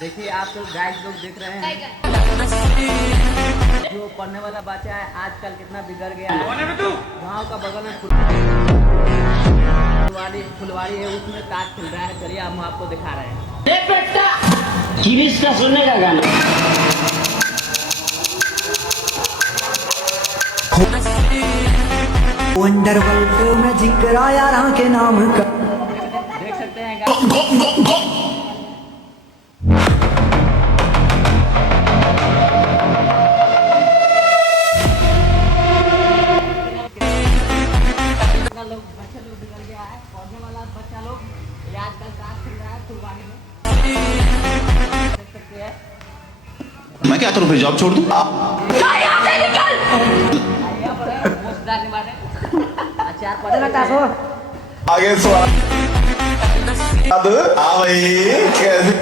देखिए आप लोग गाइस लोग देख रहे हैं जो पढ़ने वाला बच्चा है आजकल कितना बिगड़ गया है। गाँव का बगल में फुलवाड़ी है, उसमें ताश खेल रहा है। चलिए हम आपको दिखा रहे हैं। का सुनने का गाना वंडरवर्ल्ड में जिक्र आया राम के नाम का। देख सकते हैं लोग बच्चे लोग बिगड़ गया है। पढ़ने वाला बच्चा लोग ये आजकल ताश खेल रहा है फुलवाड़ी में। देख सकते हैं। मैं क्या करूं, फिर जॉब छोड़ दूं? अचार पड़ेगा ताशो आगे स्वाद आ भाई कैसे